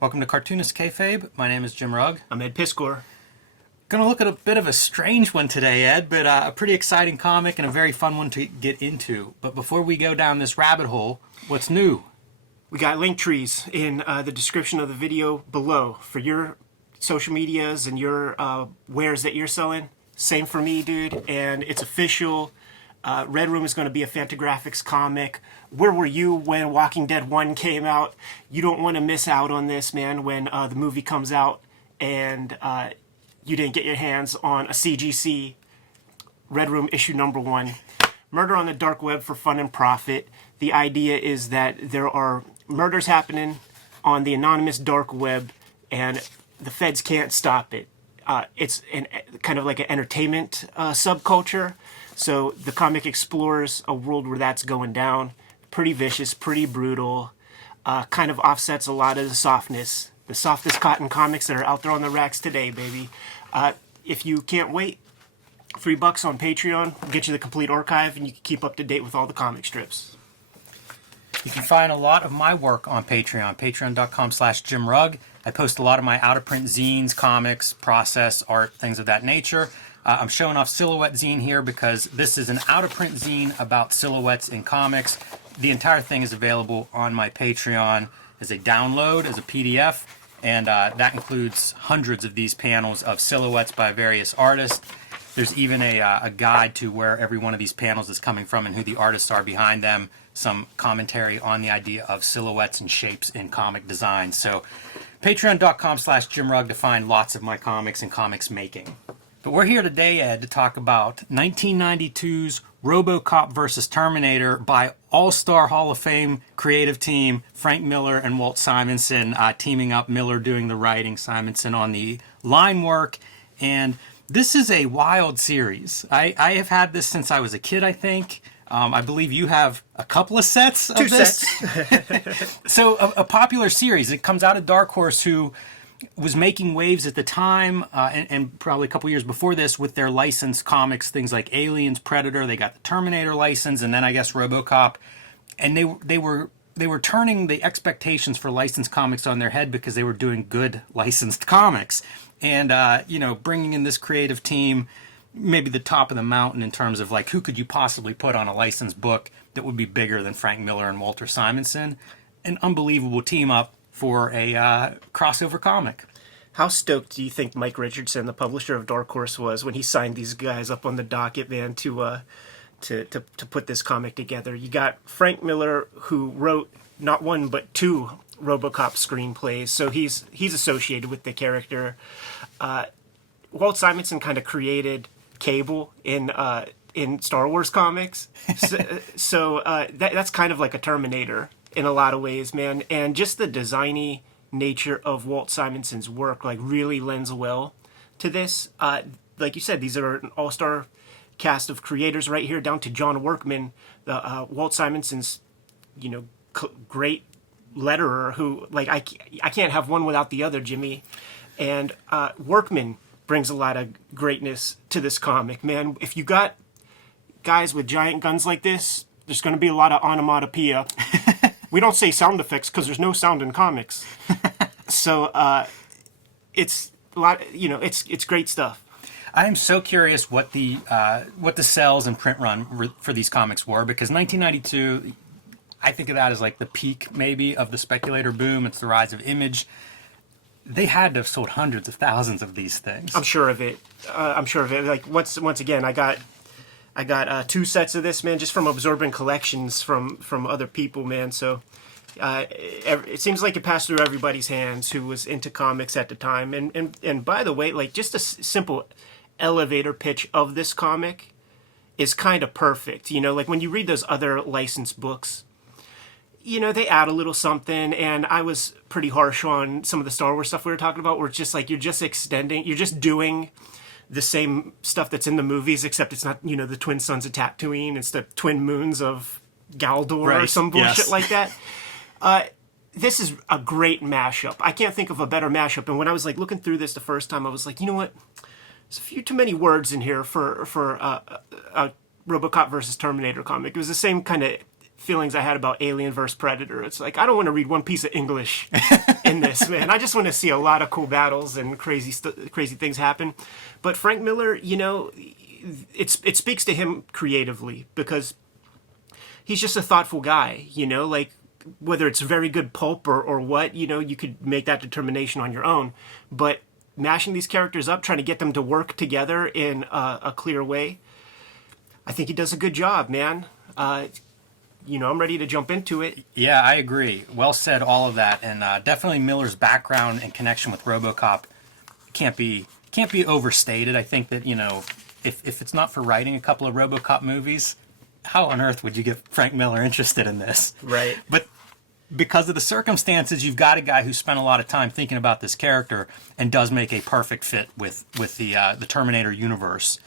Welcome to Cartoonist Kayfabe. My name is Jim Rugg. I'm Ed Piscor. Going to look at a bit of a strange one today, Ed, but a pretty exciting comic and a very fun one to get into. But before we go down this rabbit hole, what's new? We got link trees in the description of the video below for your social medias and your wares that you're selling. Same for me, dude. And it's official. Red Room is going to be a Fantagraphics comic. Where were you when Walking Dead 1 came out? You don't want to miss out on this, man, when the movie comes out and you didn't get your hands on a CGC. Red Room issue number 1. Murder on the dark web for fun and profit. The idea is that there are murders happening on the anonymous dark web and the feds can't stop it. It's kind of like an entertainment subculture. So the comic explores a world where that's going down. Pretty vicious, pretty brutal. Kind of offsets a lot of the softness. The softest cotton comics that are out there on the racks today, baby. If you can't wait, $3 on Patreon will get you the complete archive and you can keep up to date with all the comic strips. You can find a lot of my work on Patreon, patreon.com/JimRugg. I post a lot of my out-of-print zines, comics, process, art, things of that nature. I'm showing off Silhouette Zine here because this is an out-of-print zine about silhouettes in comics. The entire thing is available on my Patreon as a download, as a PDF, and that includes hundreds of these panels of silhouettes by various artists. There's even a guide to where every one of these panels is coming from and who the artists are behind them, some commentary on the idea of silhouettes and shapes in comic design. So patreon.com/JimRugg to find lots of my comics and comics making. But we're here today, Ed, to talk about 1992's Robocop vs. Terminator by All-Star Hall of Fame creative team Frank Miller and Walt Simonson, teaming up, Miller doing the writing, Simonson on the line work. And this is a wild series. I have had this since I was a kid, I think. I believe you have a couple of sets of this. 2 sets. So a popular series. It comes out of Dark Horse, who was making waves at the time, and probably a couple years before this, with their licensed comics, things like Aliens, Predator. They got the Terminator license, and then I guess Robocop, and they were turning the expectations for licensed comics on their head because they were doing good licensed comics, and bringing in this creative team, maybe the top of the mountain in terms of like who could you possibly put on a licensed book that would be bigger than Frank Miller and Walter Simonson. An unbelievable team up for a crossover comic. How stoked do you think Mike Richardson, the publisher of Dark Horse, was when he signed these guys up on the docket, man, to put this comic together? You got Frank Miller, who wrote not one but 2 Robocop screenplays, so he's associated with the character. Walt Simonson kind of created Cable in Star Wars comics, so that's kind of like a Terminator in a lot of ways, man. And just the designy nature of Walt Simonson's work like really lends well to this. Like you said, these are an all-star cast of creators right here, down to John Workman, Walt Simonson's great letterer, who like I can't have one without the other, Jimmy. And Workman brings a lot of greatness to this comic, man. If you got guys with giant guns like this, there's going to be a lot of onomatopoeia. We don't say sound effects because there's no sound in comics. So it's a lot. It's great stuff. I am so curious what the sales and print run for these comics were, because 1992, I think of that as like the peak maybe of the speculator boom. It's the rise of Image. They had to have sold hundreds of thousands of these things. I'm sure of it. Like once again, I got 2 sets of this, man, just from absorbing collections from other people, man. So it seems like it passed through everybody's hands who was into comics at the time. And by the way, like just a simple elevator pitch of this comic is kind of perfect. Like when you read those other licensed books, they add a little something, and I was pretty harsh on some of the Star Wars stuff we were talking about, where it's just like you're just doing the same stuff that's in the movies, except it's not, the twin sons of Tatooine, it's the twin moons of Galdor, right, or some bullshit like that. This is a great mashup. I can't think of a better mashup. And when I was like looking through this the first time, I was like, you know what? There's a few too many words in here for a Robocop versus Terminator comic. It was the same kind of feelings I had about Alien versus Predator. It's like, I don't want to read one piece of English in this, man. I just want to see a lot of cool battles and crazy things happen. But Frank Miller, you know, it speaks to him creatively because he's just a thoughtful guy, you know, like whether it's very good pulp or what, you know, you could make that determination on your own. But mashing these characters up, trying to get them to work together in a clear way, I think he does a good job, man. You know, I'm ready to jump into it. Yeah, I agree. Well said, all of that, and definitely Miller's background and connection with RoboCop can't be overstated. I think that, you know, if it's not for writing a couple of RoboCop movies, how on earth would you get Frank Miller interested in this? Right. But because of the circumstances, you've got a guy who spent a lot of time thinking about this character and does make a perfect fit with the Terminator universe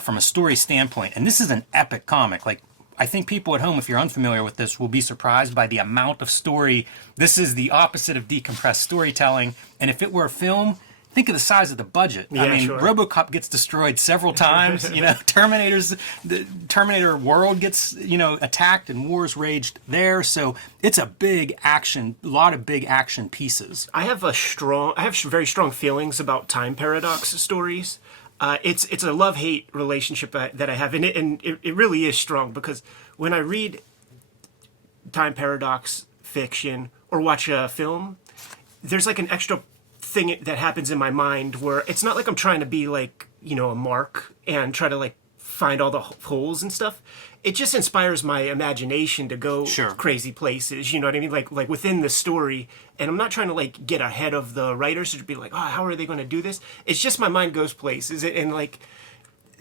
from a story standpoint. And this is an epic comic. Like, I think people at home, if you're unfamiliar with this, will be surprised by the amount of story. This is the opposite of decompressed storytelling. And if it were a film, think of the size of the budget. Yeah, I mean, sure. RoboCop gets destroyed several times. You know, the Terminator world gets, you know, attacked and wars raged there. So it's a lot of big action pieces. I have very strong feelings about time paradox stories. It's a love-hate relationship that I have, and it really is strong because when I read time paradox fiction or watch a film, there's like an extra thing that happens in my mind where it's not like I'm trying to be like, you know, a mark and try to like find all the holes and stuff. It just inspires my imagination to go crazy places, you know what I mean? Like within the story. And I'm not trying to like get ahead of the writers to be like, oh, how are they going to do this? It's just my mind goes places. And like,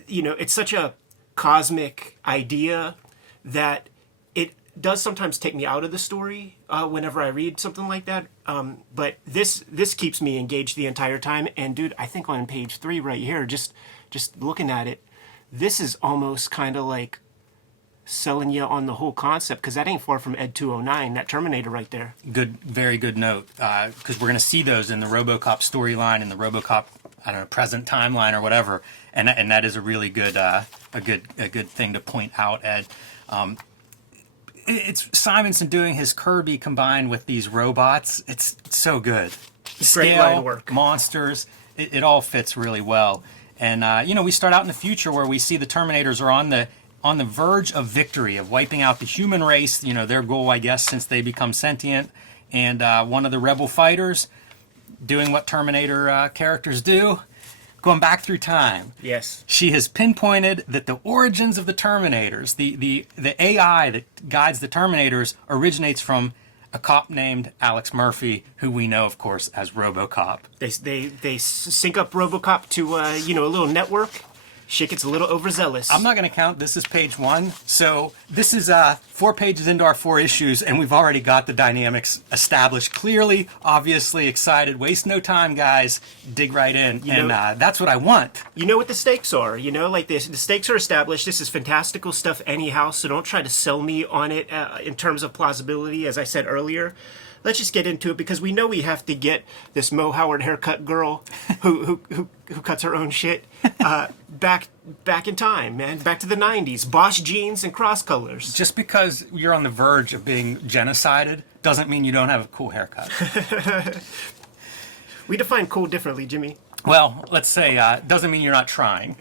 you know, it's such a cosmic idea that it does sometimes take me out of the story whenever I read something like that. But this keeps me engaged the entire time. And dude, I think on page 3 right here, just looking at it, this is almost kind of like selling you on the whole concept because that ain't far from Ed 209, that Terminator right there. Good, very good note, because we're going to see those in the RoboCop storyline, in the RoboCop, I don't know, present timeline or whatever, and that is a really good, a good thing to point out, Ed. It's Simonson doing his Kirby combined with these robots. It's so good. Great line work. Monsters, it all fits really well. And you know, we start out in the future where we see the Terminators are on the verge of victory, of wiping out the human race, you know, their goal, I guess, since they become sentient. And one of the rebel fighters doing what Terminator characters do, going back through time. Yes. She has pinpointed that the origins of the Terminators, the AI that guides the Terminators, originates from a cop named Alex Murphy, who we know, of course, as RoboCop. They sync up RoboCop to you know, a little network. Shit gets a little overzealous. I'm not going to count. This is page 1. So this is 4 pages into our 4 issues, and we've already got the dynamics established clearly, obviously excited. Waste no time, guys. Dig right in. That's what I want. You know what the stakes are. You know, like the stakes are established. This is fantastical stuff anyhow, so don't try to sell me on it in terms of plausibility, as I said earlier. Let's just get into it because we know we have to get this Mo Howard haircut girl who cuts her own shit back in time, man. Back to the 90s. Boss jeans and cross colors. Just because you're on the verge of being genocided doesn't mean you don't have a cool haircut. We define cool differently, Jimmy. Well, let's say doesn't mean you're not trying.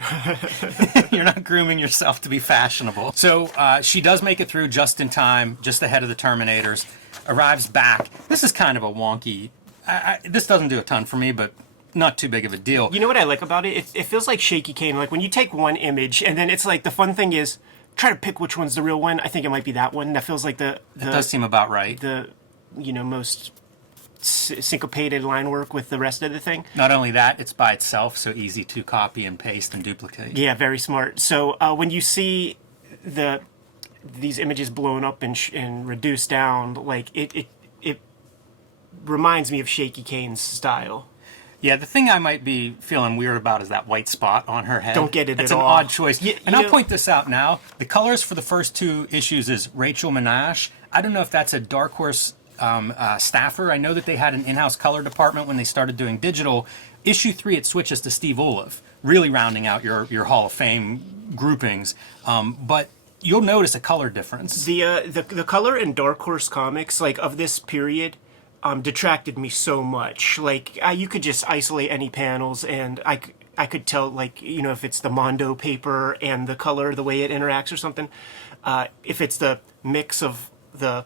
You're not grooming yourself to be fashionable. So she does make it through just in time, just ahead of the Terminators. Arrives back. This is kind of a wonky. This doesn't do a ton for me, but not too big of a deal. You know what I like about it? It feels like Shaky Cane. Like when you take one image and then it's like the fun thing is try to pick which one's the real one. I think it might be that one. That feels like the It does seem about right. The, you know, most syncopated line work with the rest of the thing. Not only that, it's by itself, so easy to copy and paste and duplicate. Yeah, very smart. So when you see these images blown up and reduced down, like it reminds me of Shaky Cane's style. Yeah, the thing I might be feeling weird about is that white spot on her head. Don't get it It's at an all. odd choice. And I'll point this out now. The colors for the first 2 issues is Rachel Menashe. I don't know if that's a Dark Horse staffer. I know that they had an in-house color department when they started doing digital. Issue 3, it switches to Steve Olive, really rounding out your Hall of Fame groupings. But you'll notice a color difference. The color in Dark Horse comics, like of this period, detracted me so much. Like, you could just isolate any panels, and I could tell, like, you know, if it's the Mondo paper and the color, the way it interacts or something. If it's the mix of the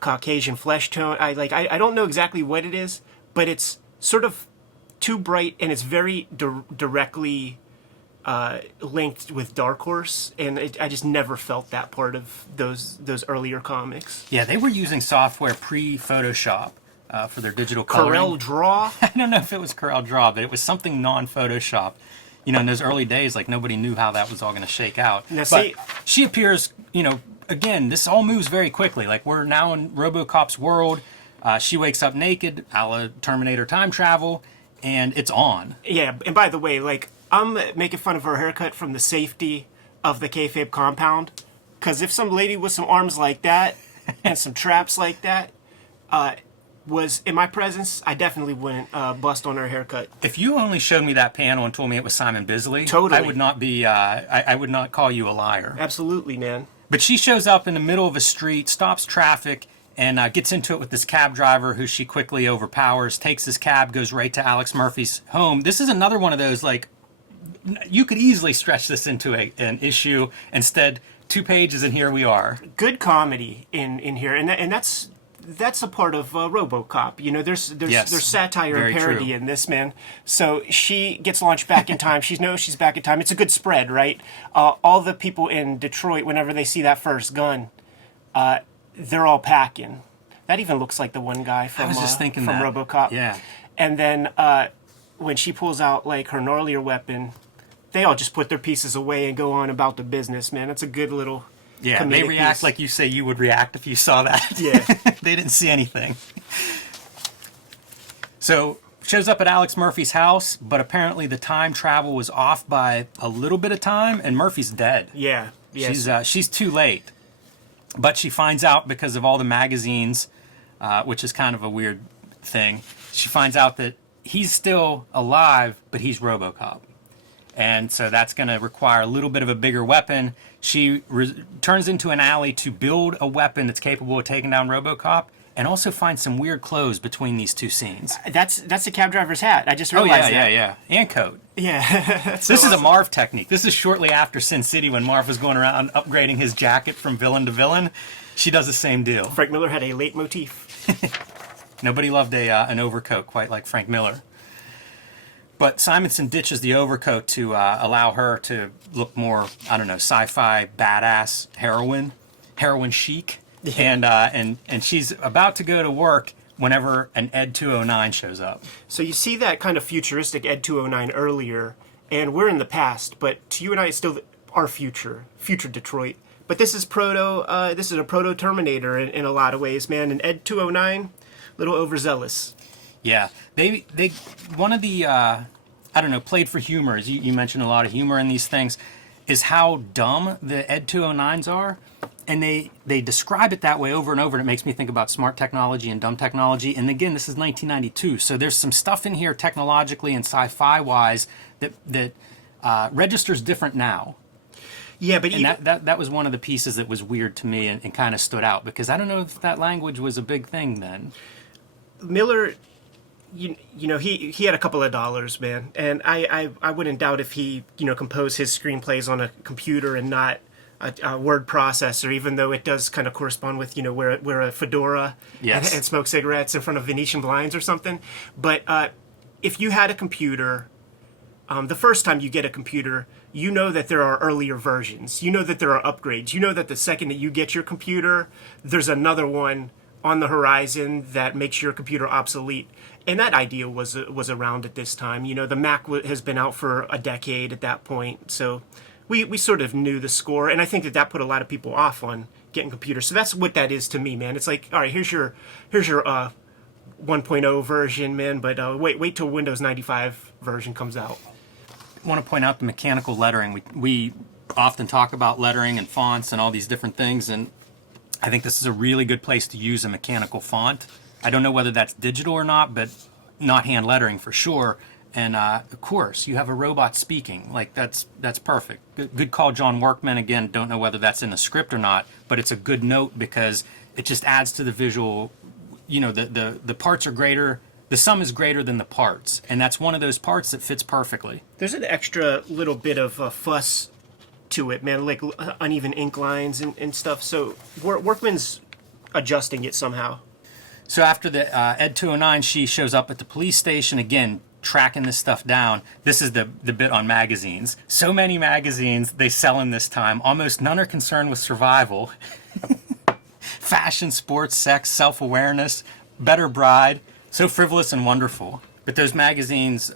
Caucasian flesh tone, I don't know exactly what it is, but it's sort of too bright, and it's very directly linked with Dark Horse, and I just never felt that part of those earlier comics. Yeah, they were using software pre-Photoshop for their digital coloring. Corel Draw? I don't know if it was Corel Draw, but it was something non-Photoshop. You know, in those early days, like, nobody knew how that was all going to shake out. Now, but she appears, you know, again, this all moves very quickly. Like, we're now in Robocop's world. She wakes up naked, a la Terminator time travel, and it's on. Yeah, and by the way, like, I'm making fun of her haircut from the safety of the Kayfabe compound, because if some lady with some arms like that and some traps like that was in my presence, I definitely wouldn't bust on her haircut. If you only showed me that panel and told me it was Simon Bisley, Totally. I would not be. I would not call you a liar. Absolutely, man. But she shows up in the middle of a street, stops traffic, and gets into it with this cab driver, who she quickly overpowers. Takes his cab, goes right to Alex Murphy's home. This is another one of those, like, you could easily stretch this into an issue. Instead, 2 pages, and here we are. Good comedy in here, and that's a part of Robocop. You know, there's satire Very and parody true. in this, man. So she gets launched back in time. She knows she's back in time. It's a good spread, right? All the people in Detroit, whenever they see that first gun, they're all packing. That even looks like the one guy from I was just thinking from that. Robocop. Yeah. And then when she pulls out, like, her gnarlier weapon, they all just put their pieces away and go on about the business, man. It's a good little Yeah, they comedic react piece. like you say you would react if you saw that. Yeah. They didn't see anything. So, shows up at Alex Murphy's house, but apparently the time travel was off by a little bit of time, and Murphy's dead. Yeah. Yes. She's too late. But she finds out because of all the magazines, which is kind of a weird thing. She finds out that he's still alive, but he's Robocop. And so that's going to require a little bit of a bigger weapon. She turns into an alley to build a weapon that's capable of taking down Robocop, and also finds some weird clothes between these two scenes. That's the cab driver's hat. I just realized that. Yeah. And coat. Yeah. This is a Marv technique. This is shortly after Sin City, when Marv was going around upgrading his jacket from villain to villain. She does the same deal. Frank Miller had a leitmotif. Nobody loved an overcoat quite like Frank Miller. But Simonson ditches the overcoat to allow her to look more, I don't know, sci-fi, badass heroine chic. Yeah. And she's about to go to work whenever an Ed 209 shows up. So you see that kind of futuristic Ed 209 earlier, and we're in the past, but to you and I, it's still our future Detroit. But this is a proto Terminator in a lot of ways, man. And Ed 209, a little overzealous. Yeah, they one of the I don't know, played for humor. As you mentioned, a lot of humor in these things is how dumb the Ed 209s are, and they describe it that way over and over. And it makes me think about smart technology and dumb technology. And again, this is 1992, so there's some stuff in here technologically and sci-fi wise that registers different now. Yeah, but And that was one of the pieces that was weird to me and kind of stood out, because I don't know if that language was a big thing then. Miller, you know, he had a couple of dollars, man, and I wouldn't doubt if he, you know, composed his screenplays on a computer and not a word processor, even though it does kind of correspond with, you know, wear a fedora Yes. and smoke cigarettes in front of Venetian blinds or something. But if you had a computer, the first time you get a computer, you know that there are earlier versions. You know that there are upgrades. You know that the second that you get your computer, there's another one on the horizon that makes your computer obsolete. And that idea was around at this time. You know, the Mac has been out for a decade at that point, so we sort of knew the score. And I think that put a lot of people off on getting computers. So that's what that is to me, man. It's like, all right, here's your 1.0 version, man, but wait till Windows 95 version comes out. I want to point out the mechanical lettering. We often talk about lettering and fonts and all these different things, and I think this is a really good place to use a mechanical font. I don't know whether that's digital or not, but not hand lettering for sure. And of course, you have a robot speaking. Like, that's perfect. Good call, John Workman. Again, don't know whether that's in the script or not, but it's a good note because it just adds to the visual, the parts are greater. The sum is greater than the parts, and that's one of those parts that fits perfectly. There's an extra little bit of fuss to it, man, like uneven ink lines and stuff. So Workman's adjusting it somehow. So after the Ed 209, she shows up at the police station again, tracking this stuff down. This is the bit on magazines. So many magazines they sell in this time. Almost none are concerned with survival. Fashion, sports, sex, self-awareness, better bride. So frivolous and wonderful. But those magazines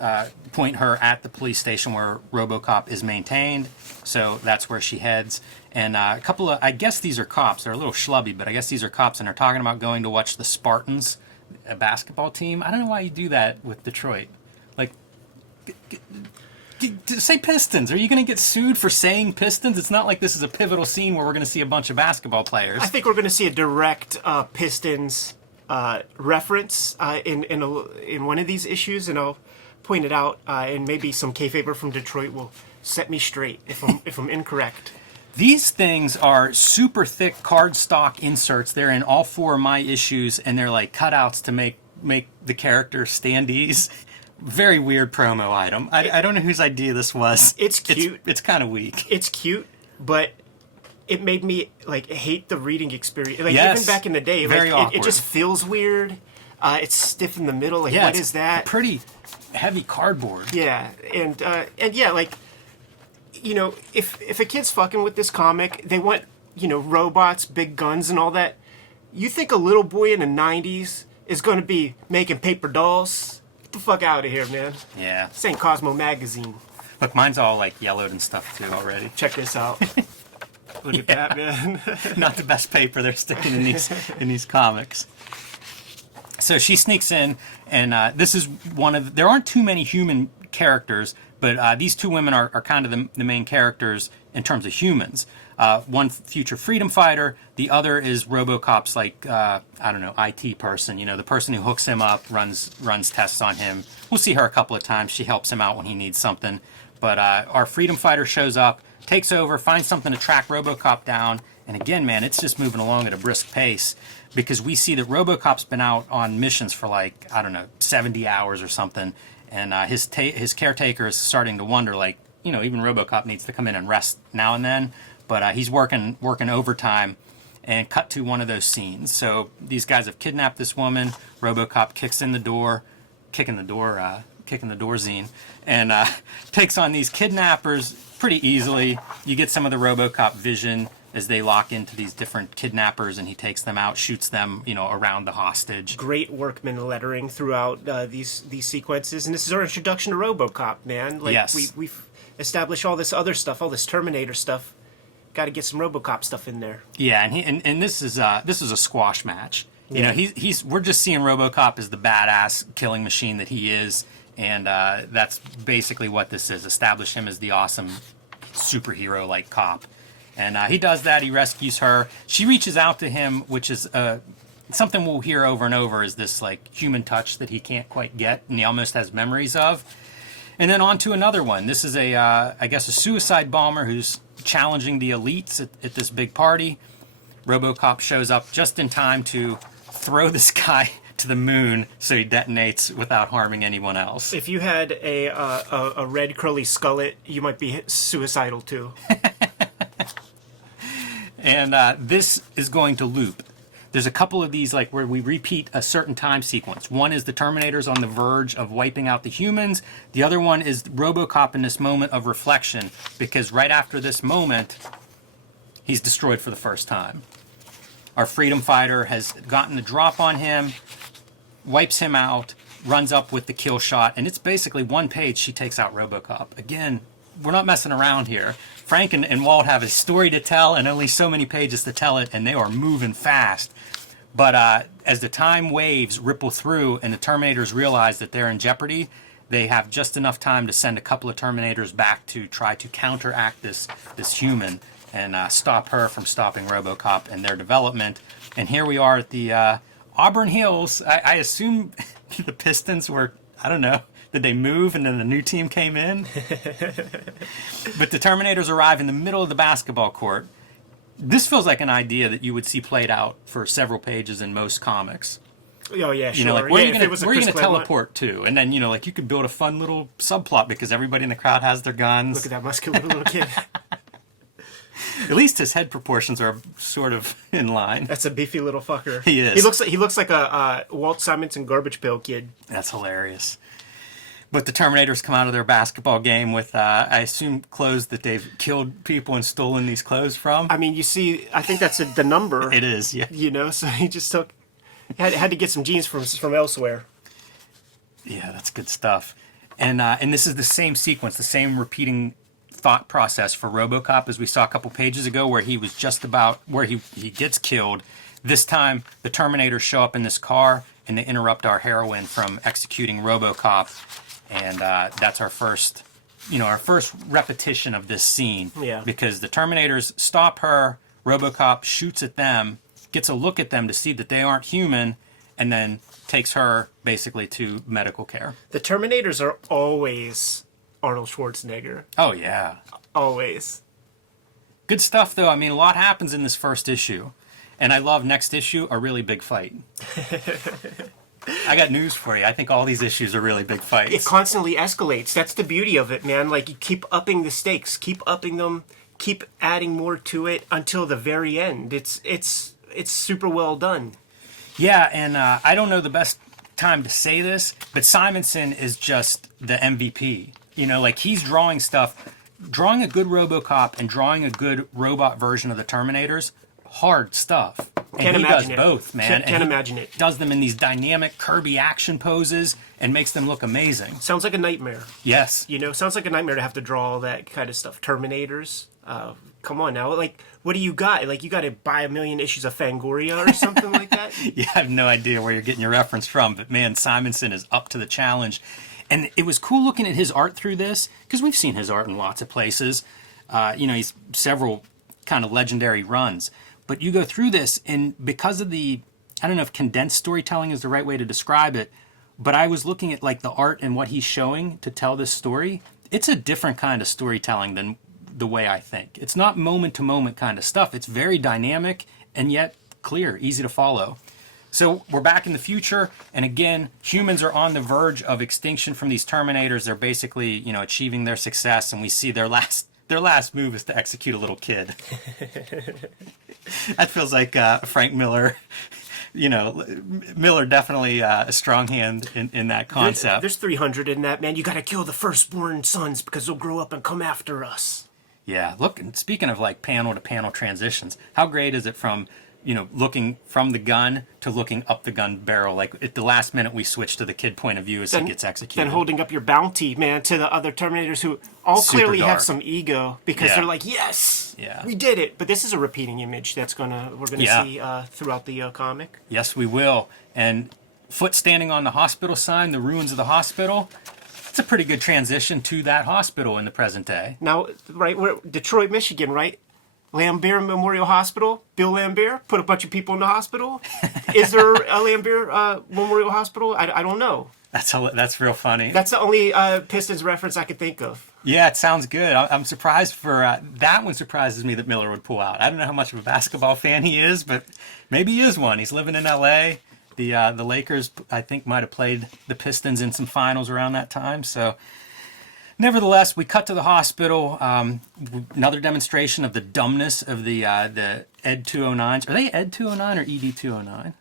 point her at the police station where Robocop is maintained. So that's where she heads. And a couple of, I guess these are cops. They're a little schlubby, but I guess these are cops. And they're talking about going to watch the Spartans, a basketball team. I don't know why you do that with Detroit. Like, say Pistons. Are you going to get sued for saying Pistons? It's not like this is a pivotal scene where we're going to see a bunch of basketball players. I think we're going to see a direct Pistons reference in one of these issues, and I'll point it out, and maybe some Kayfaber from Detroit will set me straight if I'm incorrect. These things are super thick cardstock inserts. They're in all 4 of my issues, and they're like cutouts to make the characters standees. Very weird promo item. I don't know whose idea this was. It's cute. It's kind of weak. It's cute, but it made me like hate the reading experience. Like Yes. even back in the day, Very like it awkward. just feels weird. It's stiff in the middle. Like Yeah, what it's is that? Pretty heavy cardboard. Yeah, and yeah, like if a kid's fucking with this comic, they want robots, big guns, and all that. You think a little boy in the '90s is going to be making paper dolls? Get the fuck out of here, man. Yeah. This ain't Cosmo magazine. Look, mine's all like yellowed and stuff too already. Check this out. Look at that, man. Not the best paper they're sticking in these comics. So she sneaks in, and this is there aren't too many human characters, but these 2 women are kind of the main characters in terms of humans. One future freedom fighter, the other is Robocop's IT person, the person who hooks him up, runs tests on him. We'll see her a couple of times. She helps him out when he needs something. But our freedom fighter shows up, takes over, finds something to track Robocop down. And again, man, it's just moving along at a brisk pace because we see that Robocop's been out on missions for 70 hours or something. And his caretaker is starting to wonder, even Robocop needs to come in and rest now and then. But he's working overtime, and cut to one of those scenes. So these guys have kidnapped this woman. Robocop kicking the door zine, and takes on these kidnappers pretty easily. You get some of the Robocop vision as they lock into these different kidnappers, and he takes them out, shoots them, around the hostage. Great Workman lettering throughout these sequences, and this is our introduction to Robocop, man. Like Yes. we've established all this other stuff, all this Terminator stuff. Got to get some Robocop stuff in there. Yeah, and this is a squash match. Yeah. We're just seeing Robocop as the badass killing machine that he is, and that's basically what this is. Establish him as the awesome superhero like cop, and he does that. He rescues her. She reaches out to him, which is something we'll hear over and over. Is this human touch that he can't quite get, and he almost has memories of. And then on to another one. This is a suicide bomber who's challenging the elites at this big party. Robocop shows up just in time to throw this guy to the moon so he detonates without harming anyone else. If you had a red curly skullet, you might be suicidal too. And this is going to loop. There's a couple of these where we repeat a certain time sequence. One is the Terminator's on the verge of wiping out the humans. The other one is Robocop in this moment of reflection, because right after this moment, he's destroyed for the first time. Our freedom fighter has gotten the drop on him, wipes him out, runs up with the kill shot, and it's basically one page she takes out Robocop. Again, we're not messing around here. Frank and Walt have a story to tell and only so many pages to tell it, and they are moving fast. But as the time waves ripple through and the Terminators realize that they're in jeopardy, they have just enough time to send a couple of Terminators back to try to counteract this human and stop her from stopping Robocop and their development. And here we are at the Auburn Hills. I assume the Pistons were, I don't know, did they move and then the new team came in? But the Terminators arrive in the middle of the basketball court. This feels like an idea that you would see played out for several pages in most comics. Oh yeah, sure. You know, like where Yeah, are if it was a you Chris gonna Claremont- teleport to? And then, you know, like you could build a fun little subplot because everybody in the crowd has their guns. Look at that muscular little kid. At least his head proportions are sort of in line. That's a beefy little fucker. He is. He looks like a Walt Simonson garbage pail kid. That's hilarious. But the Terminators come out of their basketball game with, I assume, clothes that they've killed people and stolen these clothes from. I mean, you see, I think that's the number. It is, yeah. You know, so he just had to get some jeans from elsewhere. Yeah, that's good stuff. And this is the same sequence, the same repeating thought process for Robocop as we saw a couple pages ago, where he was just about where he gets killed. This time, the Terminators show up in this car and they interrupt our heroine from executing Robocop, and that's our first repetition of this scene. Yeah. Because the Terminators stop her, Robocop shoots at them, gets a look at them to see that they aren't human, and then takes her basically to medical care. The Terminators are always Arnold Schwarzenegger. Oh yeah. Always. Good stuff, though. I mean, a lot happens in this first issue. And I love next issue, a really big fight. I got news for you. I think all these issues are really big fights. It constantly escalates. That's the beauty of it, man. Like, you keep upping the stakes, keep upping them, keep adding more to it until the very end. It's super well done. Yeah, and I don't know the best time to say this, but Simonson is just the MVP. You know, like he's drawing stuff, drawing a good Robocop and drawing a good robot version of the Terminators, hard stuff. And Can't he imagine does it. both, man. Can't imagine it. Does them in these dynamic Kirby action poses and makes them look amazing. Sounds like a nightmare. Yes. You know, sounds like a nightmare to have to draw all that kind of stuff. Terminators. Come on now. Like, what do you got? Like, you got to buy 1 million issues of Fangoria or something like that? You have no idea where you're getting your reference from, but man, Simonson is up to the challenge. And it was cool looking at his art through this, because we've seen his art in lots of places. You know, he's several kind of legendary runs. But you go through this, and because of the, I don't know if condensed storytelling is the right way to describe it, but I was looking at like the art and what he's showing to tell this story. It's a different kind of storytelling than the way I think. It's not moment-to-moment kind of stuff. It's very dynamic and yet clear, easy to follow. So we're back in the future, and again, humans are on the verge of extinction from these Terminators. They're basically, you know, achieving their success, and we see their last move is to execute a little kid. That feels like Frank Miller. You know, Miller definitely a strong hand in that concept. There's 300 in that, man. You got to kill the firstborn sons because they'll grow up and come after us. Yeah, look, and speaking of like panel to panel transitions, how great is it from, you know, looking from the gun to looking up the gun barrel? Like at the last minute, we switch to the kid point of view as he gets executed. Then holding up your bounty, man, to the other Terminators who all Super clearly dark. have some ego because Yeah. they're like, yes, Yeah. we did it. But this is a repeating image we're gonna Yeah. see throughout the comic. Yes, we will. And Foot standing on the hospital sign, the ruins of the hospital. It's a pretty good transition to that hospital in the present day. Now, right, we're Detroit, Michigan, right? Lambert Memorial Hospital. Bill Lambert put a bunch of people in the hospital. Is there a Lambert Memorial Hospital? I don't know. That's real funny. That's the only Pistons reference I could think of. Yeah, it sounds good. I'm surprised for that one. Surprises me that Miller would pull out. I don't know how much of a basketball fan he is, but maybe he is one. He's living in L.A. The Lakers, I think, might have played the Pistons in some finals around that time. So, nevertheless, we cut to the hospital. Another demonstration of the dumbness of the Ed 209s. Are they Ed 209 or ED 209?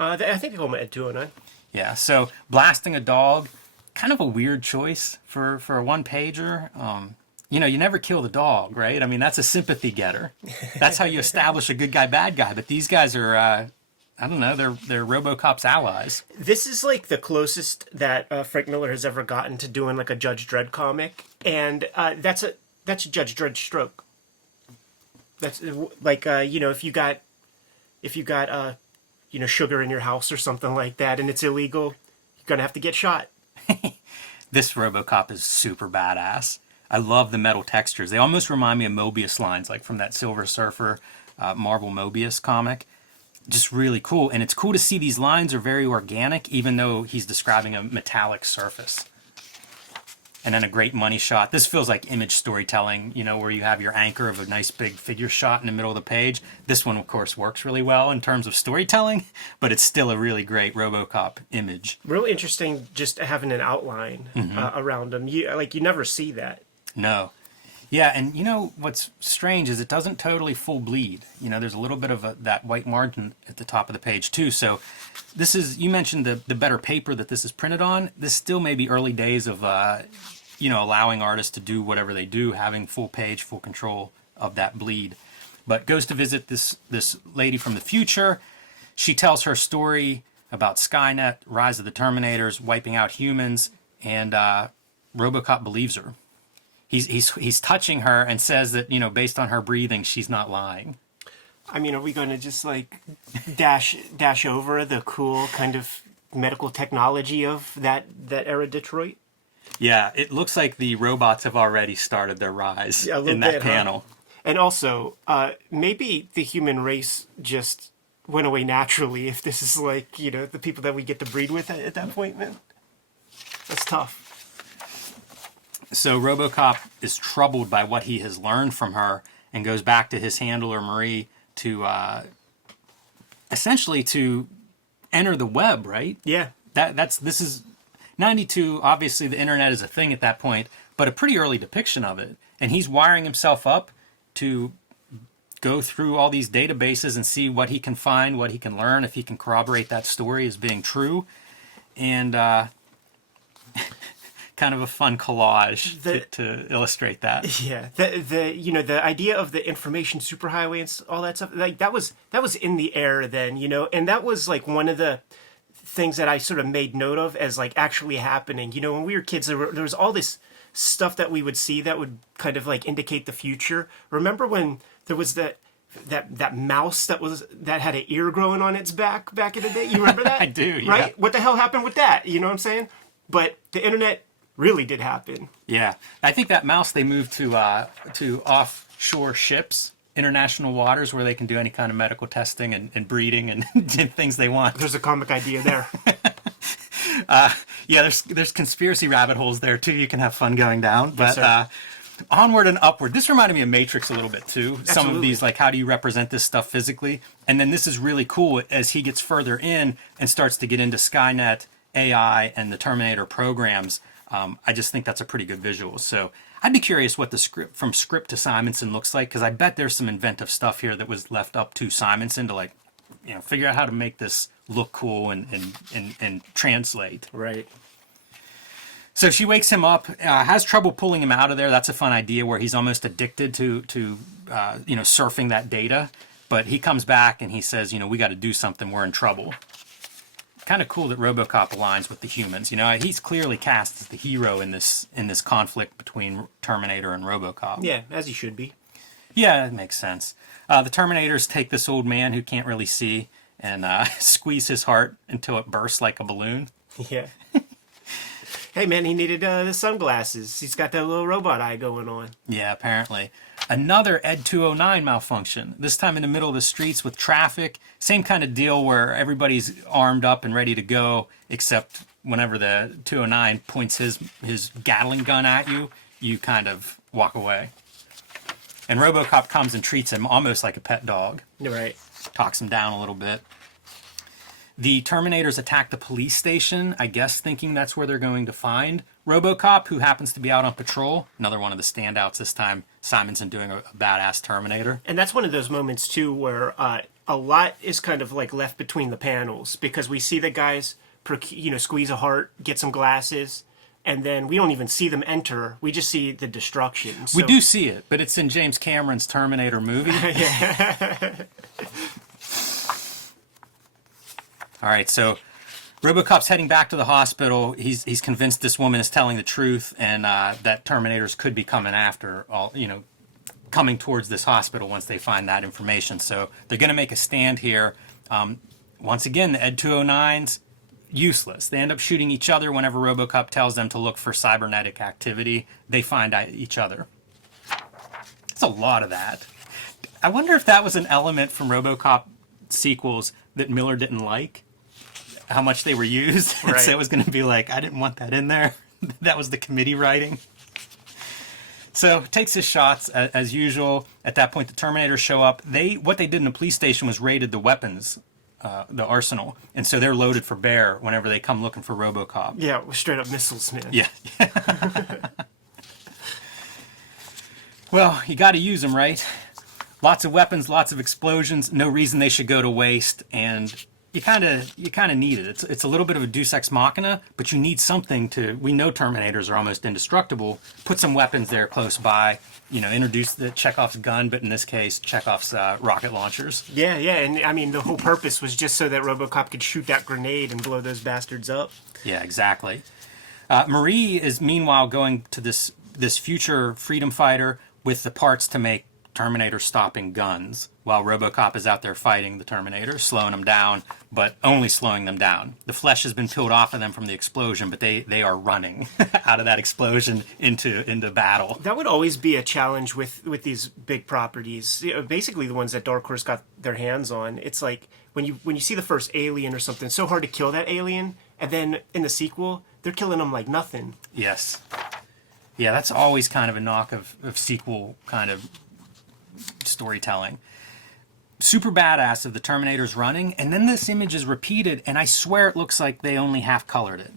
I think they call him Ed 209. Yeah. So blasting a dog, kind of a weird choice for a one pager. You know, you never kill the dog, right? I mean, that's a sympathy getter. That's how you establish a good guy, bad guy. But these guys are. I don't know, they're Robocop's allies. This is like the closest that Frank Miller has ever gotten to doing like a Judge Dredd comic, and that's a Judge Dredd stroke. That's like you know, if you got you know, sugar in your house or something like that, and it's illegal, you're gonna have to get shot. This Robocop is super badass. I love the metal textures. They almost remind me of Mobius lines, like from that Silver Surfer Marvel Mobius comic. Just really cool, and it's cool to see these lines are very organic, even though he's describing a metallic surface. and then a great money shot. This feels like image storytelling, where you have your anchor of a nice big figure shot in the middle of the page. This one, of course, works really well in terms of storytelling, but it's still a really great Robocop image. Real interesting just having an outline around him. You never see that. No. Yeah, and what's strange is it doesn't totally full bleed. There's a little bit of that white margin at the top of the page too. So this is, you mentioned the better paper that this is printed on. This still may be early days of, allowing artists to do whatever they do, having full page, full control of that bleed. But goes to visit this lady from the future. She tells her story about Skynet, rise of the Terminators, wiping out humans, and Robocop believes her. He's touching her and says that, based on her breathing, she's not lying. I mean, are we going to just like dash over the cool kind of medical technology of that era Detroit? Yeah, it looks like the robots have already started their rise in that panel. Huh? And also, maybe the human race just went away naturally if this is like, the people that we get to breed with at that point, man. That's tough. So Robocop is troubled by what he has learned from her and goes back to his handler, Marie, to essentially to enter the web, right? Yeah. This is 92. Obviously, the internet is a thing at that point, but a pretty early depiction of it. And he's wiring himself up to go through all these databases and see what he can find, what he can learn, if he can corroborate that story as being true. And kind of a fun collage to illustrate that. Yeah, the idea of the information superhighway and all that stuff, like that was in the air then, and that was like one of the things that I sort of made note of as like actually happening. When we were kids, there was all this stuff that we would see that would kind of like indicate the future. Remember when there was that mouse that had an ear growing on its back in the day? You remember that? I do, yeah. Right? What the hell happened with that? You know what I'm saying? But the internet really did happen. Yeah. I think that mouse they moved to offshore ships, international waters, where they can do any kind of medical testing and breeding and things they want. There's a comic idea there. Yeah, there's conspiracy rabbit holes there too. You can have fun going down. But Yes, onward and upward. This reminded me of Matrix a little bit too. Absolutely. Some of these, like, how do you represent this stuff physically? And then this is really cool as he gets further in and starts to get into Skynet, AI, and the Terminator programs. I just think that's a pretty good visual. So I'd be curious what the script to Simonson looks like, because I bet there's some inventive stuff here that was left up to Simonson to figure out how to make this look cool and translate. Right. So she wakes him up, has trouble pulling him out of there. That's a fun idea where he's almost addicted to surfing that data. But he comes back and he says, we got to do something. We're in trouble. Kind of cool that Robocop aligns with the humans. He's clearly cast as the hero in this conflict between Terminator and Robocop. Yeah, as he should be. Yeah, it makes sense. The Terminators take this old man who can't really see and squeeze his heart until it bursts like a balloon. Yeah. Hey, man, he needed the sunglasses. He's got that little robot eye going on. Yeah, apparently. Another Ed 209 malfunction, this time in the middle of the streets with traffic. Same kind of deal where everybody's armed up and ready to go, except whenever the 209 points his Gatling gun at you, you kind of walk away. And Robocop comes and treats him almost like a pet dog. You're right. Talks him down a little bit. The Terminators attack the police station, I guess thinking that's where they're going to find Robocop, who happens to be out on patrol. Another one of the standouts this time, Simonson doing a badass Terminator. And that's one of those moments, too, where a lot is kind of like left between the panels, because we see the guys, squeeze a heart, get some glasses, and then we don't even see them enter. We just see the destruction. So... We do see it, but it's in James Cameron's Terminator movie. All right, so Robocop's heading back to the hospital. He's convinced this woman is telling the truth, and that Terminators could be coming coming towards this hospital once they find that information. So they're going to make a stand here. Once again, the Ed 209s, useless. They end up shooting each other whenever Robocop tells them to look for cybernetic activity. They find each other. It's a lot of that. I wonder if that was an element from Robocop sequels that Miller didn't like. How much they were used. Right. So it was going to be like, I didn't want that in there. That was the committee writing. So takes his shots as usual. At that point, the Terminators show up. What they did in the police station was raided the weapons, the arsenal, and so they're loaded for bear whenever they come looking for Robocop. Yeah, straight up missiles, man. Yeah. Well, you got to use them, right? Lots of weapons, lots of explosions. No reason they should go to waste, and you kind of need it. It's a little bit of a Deus Ex Machina, but you need something to. We know Terminators are almost indestructible. Put some weapons there close by. Introduce the Chekhov's gun, but in this case, Chekhov's rocket launchers. Yeah, and I mean the whole purpose was just so that Robocop could shoot that grenade and blow those bastards up. Yeah, exactly. Marie is meanwhile going to this future freedom fighter with the parts to make Terminator stopping guns, while Robocop is out there fighting the Terminator, slowing them down, but only slowing them down. The flesh has been peeled off of them from the explosion, but they are running out of that explosion into battle. That would always be a challenge with these big properties. Basically, the ones that Dark Horse got their hands on. It's like when you see the first Alien or something, it's so hard to kill that alien, and then in the sequel, they're killing them like nothing. Yes. Yeah, that's always kind of a knock of sequel kind of storytelling. Super badass of the Terminators running, and then this image is repeated, and I swear it looks like they only half colored it.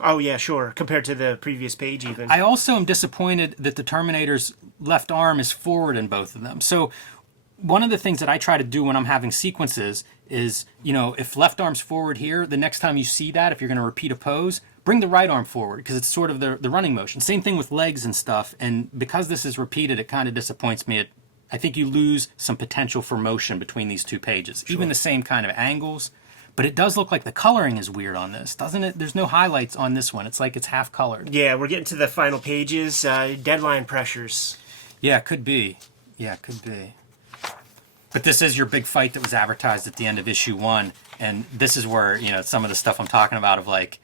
Oh yeah, sure. Compared to the previous page, even. I also am disappointed that the Terminator's left arm is forward in both of them. So one of the things that I try to do when I'm having sequences is, if left arm's forward here, the next time you see that, if you're going to repeat a pose, bring the right arm forward, because it's sort of the running motion. Same thing with legs and stuff, and because this is repeated, it kind of disappoints me. I think you lose some potential for motion between these two pages. Sure. Even the same kind of angles, but it does look like the coloring is weird on this, doesn't it? There's no highlights on this one. It's like it's half colored. Yeah, we're getting to the final pages. Deadline pressures. Yeah, could be. But this is your big fight that was advertised at the end of issue 1, and this is where, some of the stuff I'm talking about of like,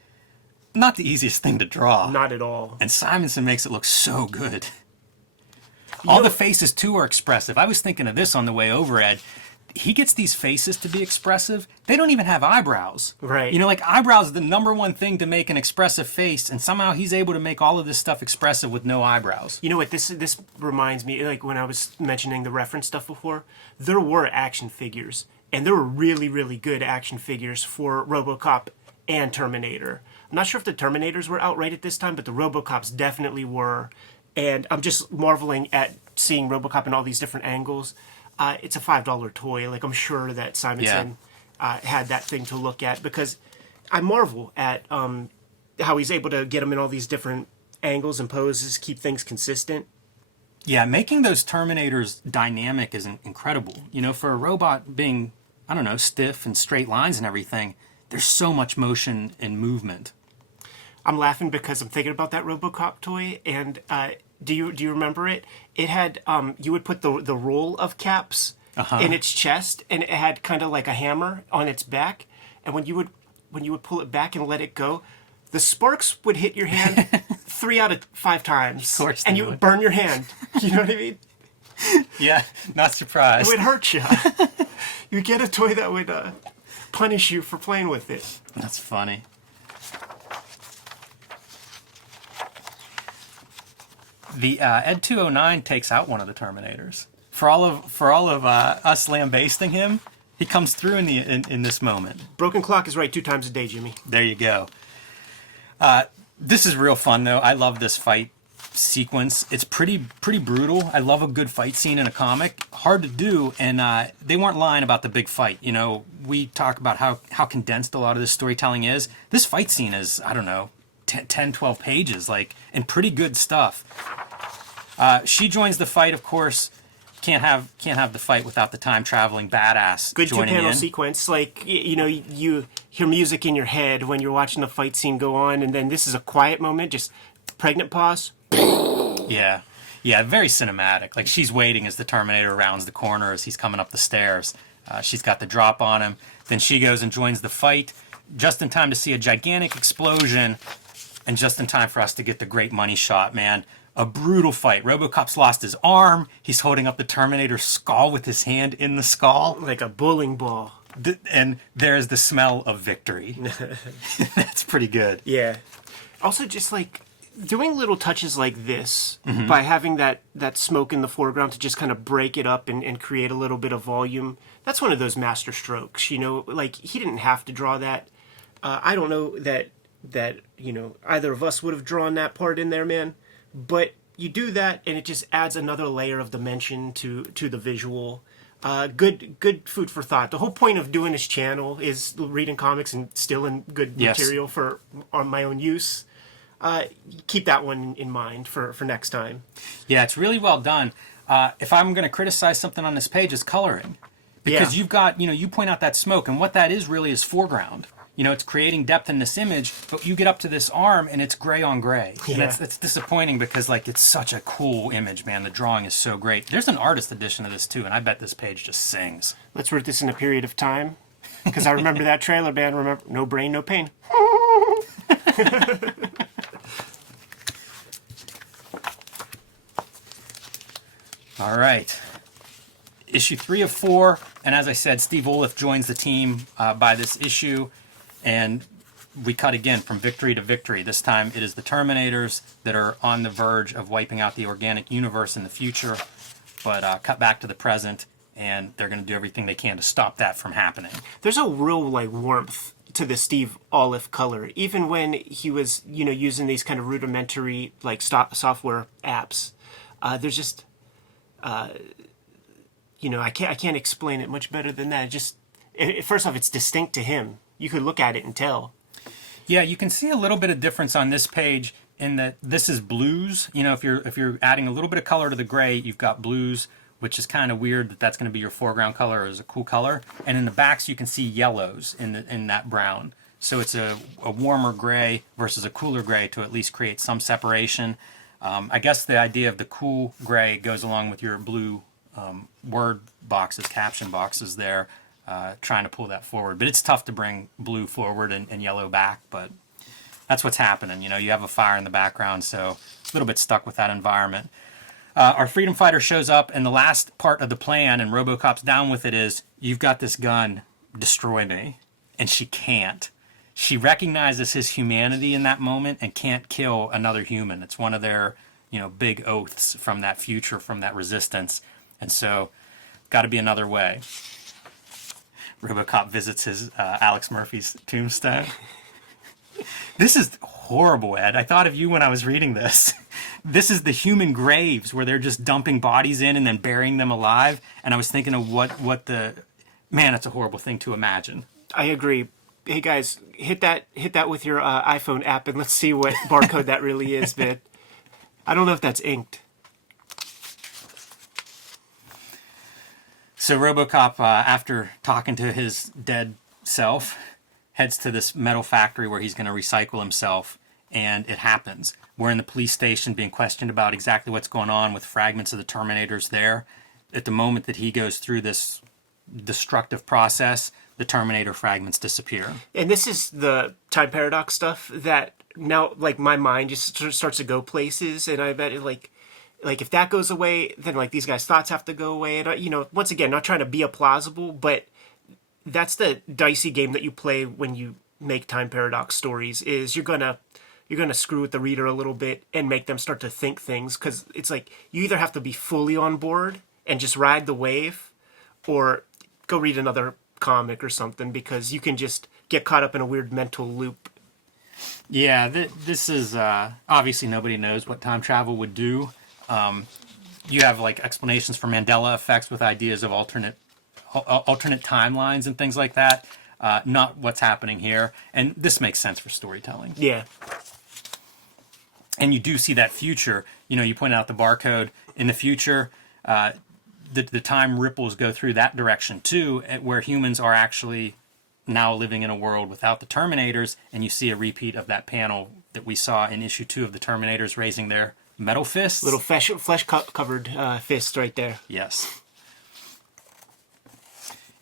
not the easiest thing to draw. Not at all. And Simonson makes it look so good. All the faces, too, are expressive. I was thinking of this on the way over, Ed. He gets these faces to be expressive. They don't even have eyebrows. Right. Eyebrows are the number one thing to make an expressive face, and somehow he's able to make all of this stuff expressive with no eyebrows. You know what? This reminds me, like when I was mentioning the reference stuff before, there were action figures, and there were really, really good action figures for Robocop and Terminator. I'm not sure if the Terminators were out right at this time, but the Robocops definitely were. And I'm just marveling at seeing Robocop in all these different angles. It's a $5 toy. Like, I'm sure that Simonson had that thing to look at, because I marvel at how he's able to get them in all these different angles and poses, keep things consistent. Yeah, making those Terminators dynamic is incredible. For a robot being, stiff and straight lines and everything, there's so much motion and movement. I'm laughing because I'm thinking about that Robocop toy, and do you remember it? It had you would put the roll of caps in its chest, and it had kind of like a hammer on its back, and when you would pull it back and let it go, the sparks would hit your hand 3 out of 5 times, Of course, and you would burn your hand. You know what I mean? Yeah, not surprised. It would hurt you. You get a toy that would punish you for playing with it. That's funny. The Ed 209 takes out one of the Terminators. For all of us lambasting him, he comes through in this moment. Broken clock is right 2 times a day, Jimmy. There you go. This is real fun though. I love this fight sequence. It's pretty brutal. I love a good fight scene in a comic. Hard to do, and they weren't lying about the big fight. We talk about how condensed a lot of this storytelling is. This fight scene is, 10, 12 pages, and pretty good stuff. She joins the fight, of course. Can't have the fight without the time traveling badass good joining 2-panel in. sequence. You hear music in your head when you're watching the fight scene go on, and then this is a quiet moment, just pregnant pause. Yeah, very cinematic. Like, she's waiting as the Terminator rounds the corner as he's coming up the stairs. She's got the drop on him. Then she goes and joins the fight, just in time to see a gigantic explosion, and just in time for us to get the great money shot, man. A brutal fight. Robocop's lost his arm. He's holding up the Terminator's skull with his hand in the skull. Like a bowling ball. And there's the smell of victory. That's pretty good. Yeah. Also, just like doing little touches like this by having that smoke in the foreground to just kind of break it up and create a little bit of volume. That's one of those master strokes, you know. Like he didn't have to draw that. I don't know that you know either of us would have drawn that part in there, man. But you do that, and it just adds another layer of dimension to the visual. Good food for thought. The whole point of doing this channel is reading comics and stealing good material for on my own use. Keep that one in mind for next time. Yeah, it's really well done. If I'm going to criticize something on this page, it's coloring. Because you've got, you know, you point out that smoke, and what that is really is foreground. You know, it's creating depth in this image, but you get up to this arm, and it's gray on gray. Yeah. And that's disappointing because, like, it's such a cool image, man. The drawing is so great. There's an artist edition of this, too, and I bet this page just sings. Let's root this in a period of time. Because I remember that trailer, man. Remember, no brain, no pain. All right. Issue 3 of 4, and as I said, Steve Oliff joins the team by this issue, and we cut again from victory to victory. This time it is the Terminators that are on the verge of wiping out the organic universe in the future, but cut back to the present, and they're going to do everything they can to stop that from happening. There's a real like warmth to the Steve Oliff color, even when he was, you know, using these kind of rudimentary like software apps. There's just, you know, I can't explain it much better than that. First off, it's distinct to him. You could look at it and tell. Yeah, you can see a little bit of difference on this page in that this is blues. You know, if you're adding a little bit of color to the gray, you've got blues, which is kind of weird that that's going to be your foreground color as a cool color. And in the backs, you can see yellows in that brown. So it's a warmer gray versus a cooler gray to at least create some separation. I guess the idea of the cool gray goes along with your blue word boxes, caption boxes there, trying to pull that forward. But it's tough to bring blue forward and yellow back, but that's what's happening. You know, you have a fire in the background, so a little bit stuck with that environment. Our freedom fighter shows up, and the last part of the plan, and Robocop's down with it, is you've got this gun, destroy me. And she can't. She recognizes his humanity in that moment and can't kill another human. It's one of their, you know, big oaths from that future, from that resistance. And so, got to be another way. Robocop visits his Alex Murphy's tombstone. This is horrible, Ed. I thought of you when I was reading this. This is the human graves where they're just dumping bodies in and then burying them alive. And I was thinking of what the... Man, it's a horrible thing to imagine. I agree. Hey, guys, hit that with your iPhone app and let's see what barcode that really is, man. I don't know if that's inked. So Robocop, after talking to his dead self, heads to this metal factory where he's going to recycle himself, and it happens. We're in the police station being questioned about exactly what's going on with fragments of the Terminators there. At the moment that he goes through this destructive process, the Terminator fragments disappear. And this is the time paradox stuff that now, like, my mind just starts to go places, and I bet, like if that goes away, then, like, these guys' thoughts have to go away. And, you know, once again, not trying to be a plausible, but that's the dicey game that you play when you make time paradox stories, is you're gonna screw with the reader a little bit and make them start to think things, because it's like you either have to be fully on board and just ride the wave, or go read another comic or something, because you can just get caught up in a weird mental loop. Yeah, this is obviously nobody knows what time travel would do. You have like explanations for Mandela effects with ideas of alternate timelines and things like that. Not what's happening here, and this makes sense for storytelling. Yeah. And you do see that future. You know, you point out the barcode in the future. The time ripples go through that direction too, where humans are actually now living in a world without the Terminators, and you see a repeat of that panel that we saw in issue 2 of the Terminators raising their metal fists. Little flesh-covered fists right there. Yes.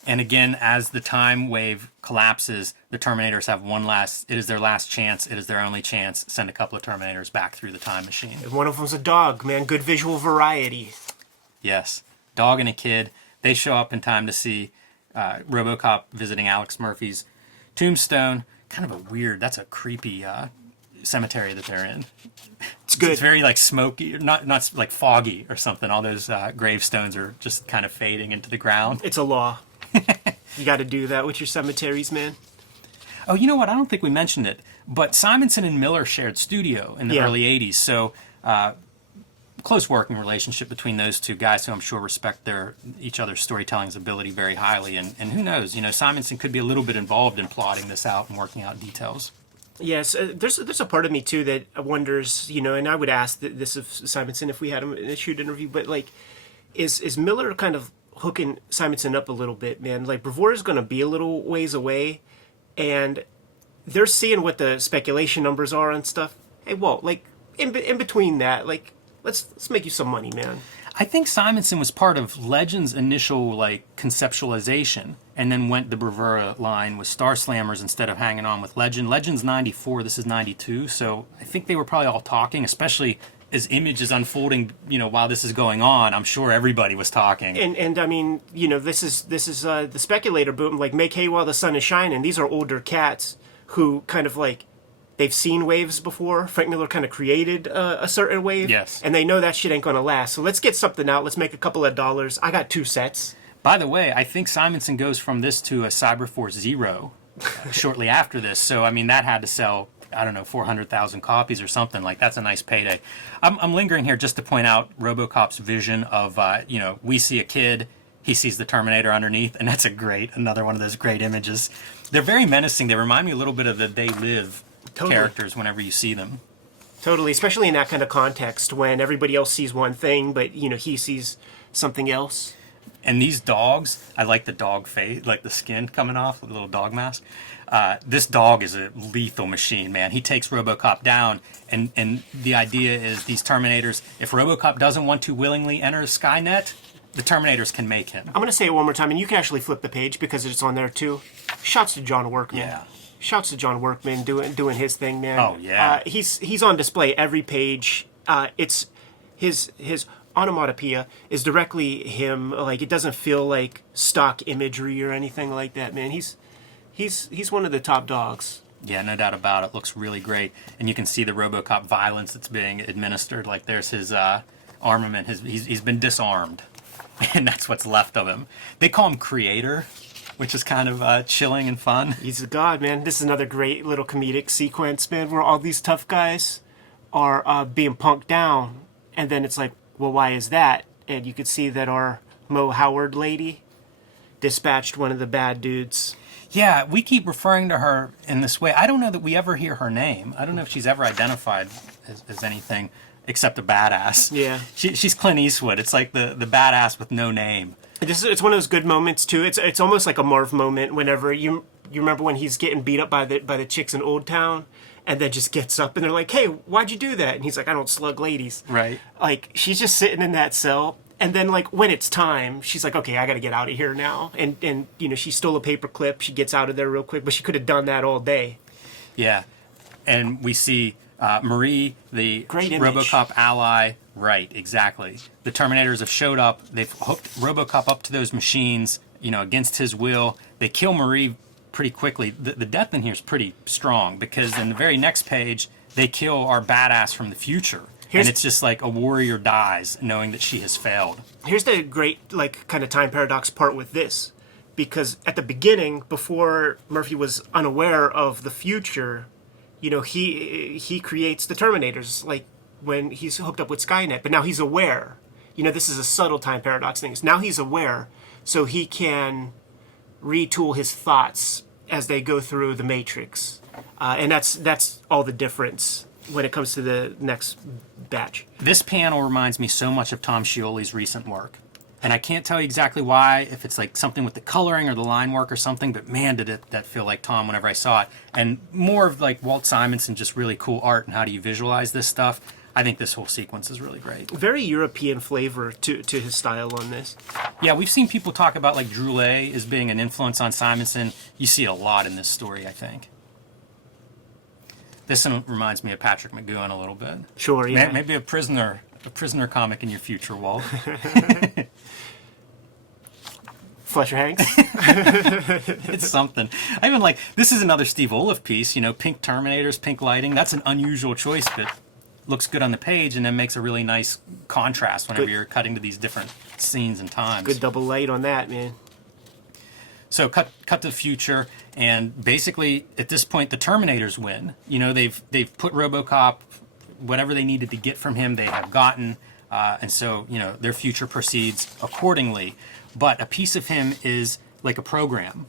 And again, as the time wave collapses, the Terminators have it is their last chance, it is their only chance. Send a couple of Terminators back through the time machine. And one of them's a dog, man. Good visual variety. Yes. Dog and a kid. They show up in time to see Robocop visiting Alex Murphy's tombstone. Kind of a weird, that's a creepy cemetery that they're in. It's good. It's very like smoky, not like foggy or something. All those gravestones are just kind of fading into the ground. It's a law. You got to do that with your cemeteries, man. Oh, you know what? I don't think we mentioned it, but Simonson and Miller shared studio in the early 80s. So close working relationship between those two guys who I'm sure respect each other's storytelling's ability very highly. And who knows, Simonson could be a little bit involved in plotting this out and working out details. Yes, there's a part of me too that wonders, and I would ask this of Simonson if we had him in a shoot interview, but like, is Miller kind of hooking Simonson up a little bit, man? Like, Bravura is going to be a little ways away, and they're seeing what the speculation numbers are and stuff. Hey, Walt, like in between that, like let's make you some money, man. I think Simonson was part of Legend's initial like conceptualization, and then went the Bravura line with Star Slammers instead of hanging on with Legend. Legend's 94, this is 92, so I think they were probably all talking, especially as Image is unfolding. While this is going on, I'm sure everybody was talking. And I mean, this is the speculator boom. Like, make hay while the sun is shining. These are older cats who kind of like, they've seen waves before. Frank Miller kind of created a certain wave. Yes. And they know that shit ain't going to last. So let's get something out. Let's make a couple of dollars. I got 2 sets. By the way, I think Simonson goes from this to a Cyberforce Zero shortly after this. So, I mean, that had to sell, I don't know, 400,000 copies or something. Like, that's a nice payday. I'm lingering here just to point out Robocop's vision of, we see a kid, he sees the Terminator underneath, and that's another one of those great images. They're very menacing. They remind me a little bit of the They Live characters whenever you see them. Totally, especially in that kind of context when everybody else sees one thing, but he sees something else. And these dogs, I like the dog face, like the skin coming off, the little dog mask. This dog is a lethal machine, man. He takes Robocop down, and the idea is these Terminators, if Robocop doesn't want to willingly enter Skynet, the Terminators can make him. I'm going to say it one more time, and you can actually flip the page because it's on there too. Shouts to John Workman. Yeah. Shouts to John Workman doing his thing, man. Oh, yeah. He's on display every page. It's his onomatopoeia is directly him. Like, it doesn't feel like stock imagery or anything like that, man. He's one of the top dogs. Yeah, no doubt about it. Looks really great, and you can see the RoboCop violence that's being administered. Like, there's his armament. He's been disarmed, and that's what's left of him. They call him Creator, which is kind of chilling and fun. He's a god, man. This is another great little comedic sequence, man, where all these tough guys are being punked down, and then it's like, well, why is that? And you could see that our Mo Howard lady dispatched one of the bad dudes. Yeah, we keep referring to her in this way. I don't know that we ever hear her name. I don't know if she's ever identified as anything except a badass. Yeah. She's Clint Eastwood. It's like the badass with no name. It's one of those good moments too. It's almost like a Marv moment whenever you remember when he's getting beat up by the chicks in Old Town, and then just gets up and they're like, "Hey, why'd you do that?" And he's like, "I don't slug ladies." Right. Like, she's just sitting in that cell, and then like when it's time, she's like, "Okay, I got to get out of here now." And she stole a paper clip. She gets out of there real quick, but she could have done that all day. Yeah, and we see Marie, the Great image. RoboCop ally. Right, exactly. The Terminators have showed up. They've hooked RoboCop up to those machines, against his will. They kill Marie pretty quickly. The death in here is pretty strong because in the very next page, they kill our badass from the future. And it's just like a warrior dies knowing that she has failed. Here's the great, like, kind of time paradox part with this. Because at the beginning, before Murphy was unaware of the future, he creates the Terminators, like, when he's hooked up with Skynet. But now he's aware. This is a subtle time paradox thing. Now he's aware, so he can retool his thoughts as they go through the Matrix. And that's all the difference when it comes to the next batch. This panel reminds me so much of Tom Scioli's recent work. And I can't tell you exactly why, if it's like something with the coloring or the line work or something, but man, did that feel like Tom whenever I saw it. And more of like Walt Simonson, just really cool art and how do you visualize this stuff. I think this whole sequence is really great. Very European flavor to his style on this. Yeah, we've seen people talk about like Droulet as being an influence on Simonson. You see it a lot in this story, I think. This one reminds me of Patrick McGoohan a little bit. Sure, yeah. Maybe a prisoner comic in your future, Walt. Fletcher Hanks. It's something. I even like, this is another Steve Oliff piece, you know, pink Terminators, pink lighting. That's an unusual choice, but looks good on the page and then makes a really nice contrast whenever you're cutting to these different scenes and times. Good double light on that, man. So cut to the future, and basically at this point the Terminators win. You know, they've put Robocop, whatever they needed to get from him, they have gotten, and so, you know, their future proceeds accordingly. But a piece of him is like a program.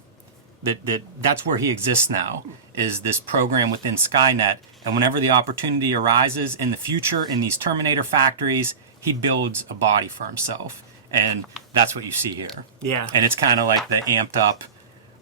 That's where he exists now, is this program within Skynet. And whenever the opportunity arises in the future in these Terminator factories, he builds a body for himself. And that's what you see here. Yeah. And it's kind of like the amped up,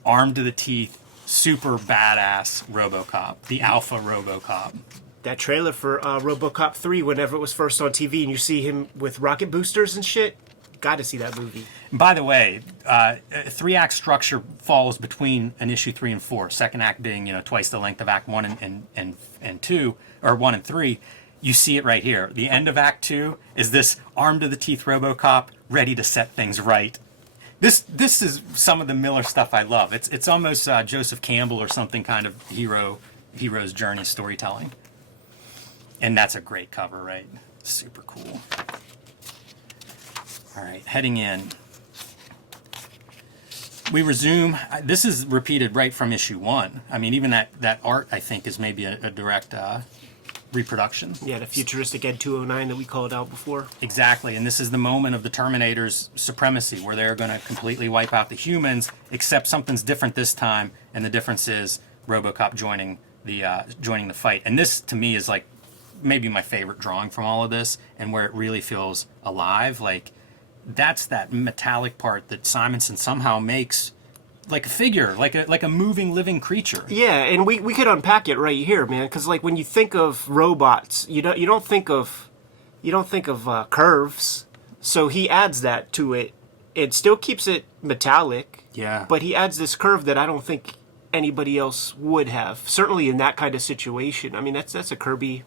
armed to the teeth, super badass Robocop, the alpha Robocop. That trailer for Robocop 3, whenever it was first on TV, and you see him with rocket boosters and shit, got to see that movie. By the way, a 3-act structure falls between an issue 3 and 4. Second act being, you know, twice the length of Act 1 and 2, or 1 and 3. You see it right here. The end of Act 2 is this armed to the teeth Robocop ready to set things right. This is some of the Miller stuff I love. It's almost Joseph Campbell or something kind of hero's journey storytelling. And that's a great cover, right? Super cool. All right, heading in. We resume. This is repeated right from issue 1. I mean, even that art, I think, is maybe a direct reproduction. Yeah, the futuristic Ed 209 that we called out before. Exactly, and this is the moment of the Terminator's supremacy, where they're going to completely wipe out the humans, except something's different this time, and the difference is Robocop joining the fight. And this, to me, is like maybe my favorite drawing from all of this, and where it really feels alive. Like, that's that metallic part that Simonson somehow makes like a figure, like a moving, living creature. Yeah, and we could unpack it right here, man. Because like when you think of robots, you don't think of curves. So he adds that to it. It still keeps it metallic. Yeah. But he adds this curve that I don't think anybody else would have. Certainly in that kind of situation. I mean, that's a Kirby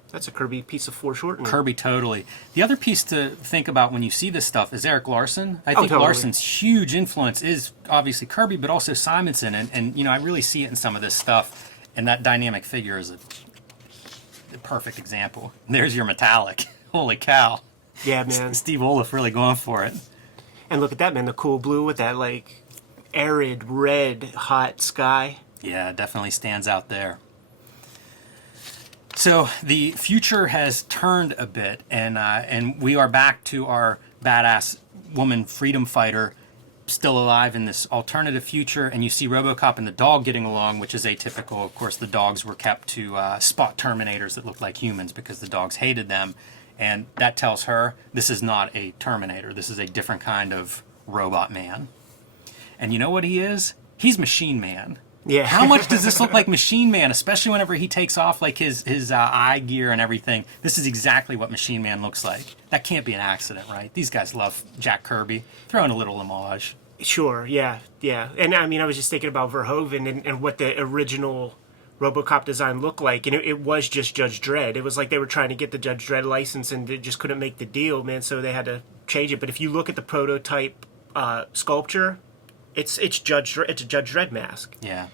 piece of foreshortening. Kirby, totally. The other piece to think about when you see this stuff is Eric Larson. I think totally. Larson's huge influence is obviously Kirby, but also Simonson, and you know, I really see it in some of this stuff. And that dynamic figure is a perfect example. There's your metallic. Holy cow! Yeah, man. Steve Oliff really going for it. And look at that, man. The cool blue with that like arid red hot sky. Yeah, it definitely stands out there. So the future has turned a bit, and we are back to our badass woman freedom fighter still alive in this alternative future, and you see Robocop and the dog getting along, which is atypical. Of course, the dogs were kept to spot Terminators that looked like humans because the dogs hated them, and that tells her this is not a Terminator. This is a different kind of robot man. And you know what he is? He's Machine Man. Yeah. How much does this look like Machine Man, especially whenever he takes off like his eye gear and everything? This is exactly what Machine Man looks like. That can't be an accident, right? These guys love Jack Kirby. Throw in a little homage. Sure, yeah. And I mean, I was just thinking about Verhoeven and what the original Robocop design looked like, and it was just Judge Dredd. It was like they were trying to get the Judge Dredd license and they just couldn't make the deal, man, so they had to change it. But if you look at the prototype sculpture, it's a Judge Dredd mask. Yeah.